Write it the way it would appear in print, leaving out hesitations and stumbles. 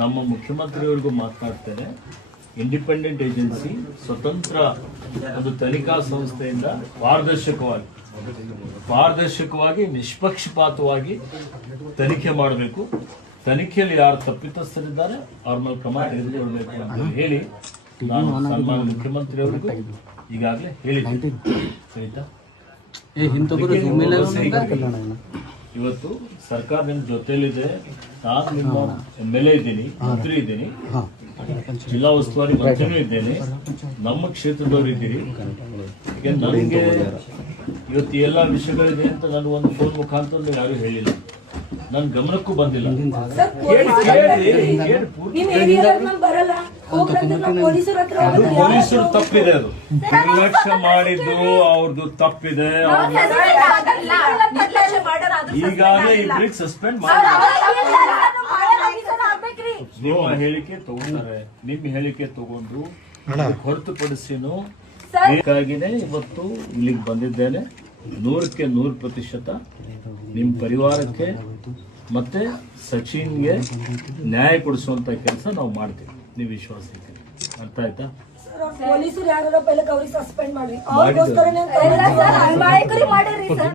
ನಮ್ಮ ಮುಖ್ಯಮಂತ್ರಿಯವರಿಗೂ ಮಾತನಾಡ್ತೇನೆ. Independent agency ಸ್ವತಂತ್ರ ಒಂದು ತನಿಖಾ ಸಂಸ್ಥೆಯಿಂದ ಪಾರದರ್ಶಕವಾಗಿ ನಿಷ್ಪಕ್ಷಪಾತವಾಗಿ ತನಿಖೆ ಮಾಡಬೇಕು. ತನಿಖೆಯಲ್ಲಿ ಯಾರು ತಪ್ಪಿತಸ್ಥರಿದ್ದಾರೆ ಅವ್ರ ಮೇಲೆ ಕ್ರಮ ತೆಗೆದುಕೊಳ್ಬೇಕು ಅಂತ ಹೇಳಿ ನಾನು ಸನ್ಮಾನ್ಯ ಮುಖ್ಯಮಂತ್ರಿಯವರಿಗೂ ಈಗಾಗಲೇ ಹೇಳಿದ್ದೀನಿ. ಆಯ್ತಾ? ಇವತ್ತು ಸರ್ಕಾರ ನಿಮ್ಮ ಜೊತೆಲಿದೆ. ನಾನು ನಿಮ್ಮ MLA ಇದ್ದೀನಿ, ಮಂತ್ರಿ ಇದ್ದೀನಿ, ಜಿಲ್ಲಾ ಉಸ್ತುವಾರಿ ಮಂತ್ರಿನೂ ಇದ್ದೇನೆ, ನಮ್ಮ ಕ್ಷೇತ್ರದವರು ಇದ್ದೀರಿ. ಈಗ ನನಗೆ ಇವತ್ತು ಎಲ್ಲ ವಿಷಯಗಳಿದೆ ಅಂತ ನಾನು ಒಂದು ಫೋನ್ ಮುಖಾಂತರ ಯಾರು ಹೇಳಿಲ್ಲ, ನನ್ನ ಗಮನಕ್ಕೂ ಬಂದಿಲ್ಲ. ಪೊಲೀಸರು ತಪ್ಪಿದೆ, ಅದು ನಿರ್ಲಕ್ಷ್ಯ ಮಾಡಿದ್ದು ಅವ್ರದ್ದು ತಪ್ಪಿದೆ. ಈಗಾಗಲೇ ಇಬ್ಬರಿಗೆ ಸಸ್ಪೆಂಡ್ ಮಾಡಿ ನಿಮ್ಮ ಹೇಳಿಕೆ ತಗೊಂಡಾರೆ. ನಿಮ್ಮ ಹೇಳಿಕೆ ತಗೊಂಡು ಹೊರತುಪಡಿಸಿನೂ ಬೇಕಾಗಿನೇ ಇವತ್ತು ಇಲ್ಲಿಗೆ ಬಂದಿದ್ದೇನೆ. 100ಕ್ಕೆ 100% ನಿಮ್ಮ ಪರಿವಾರಕ್ಕೆ ಮತ್ತೆ ಸಚಿನ್ಗೆ ನ್ಯಾಯ ಕೊಡಿಸುವಂತ ಕೆಲಸ ನಾವು ಮಾಡ್ತೀವಿ. ನೀವು ವಿಶ್ವಾಸ ಇದ್ದೀವಿ, ಅರ್ಥ ಆಯ್ತಾ? ಪೊಲೀಸರು ಯಾರು ಅವ್ರಿಗೆ ಸಸ್ಪೆಂಡ್ ಮಾಡಿ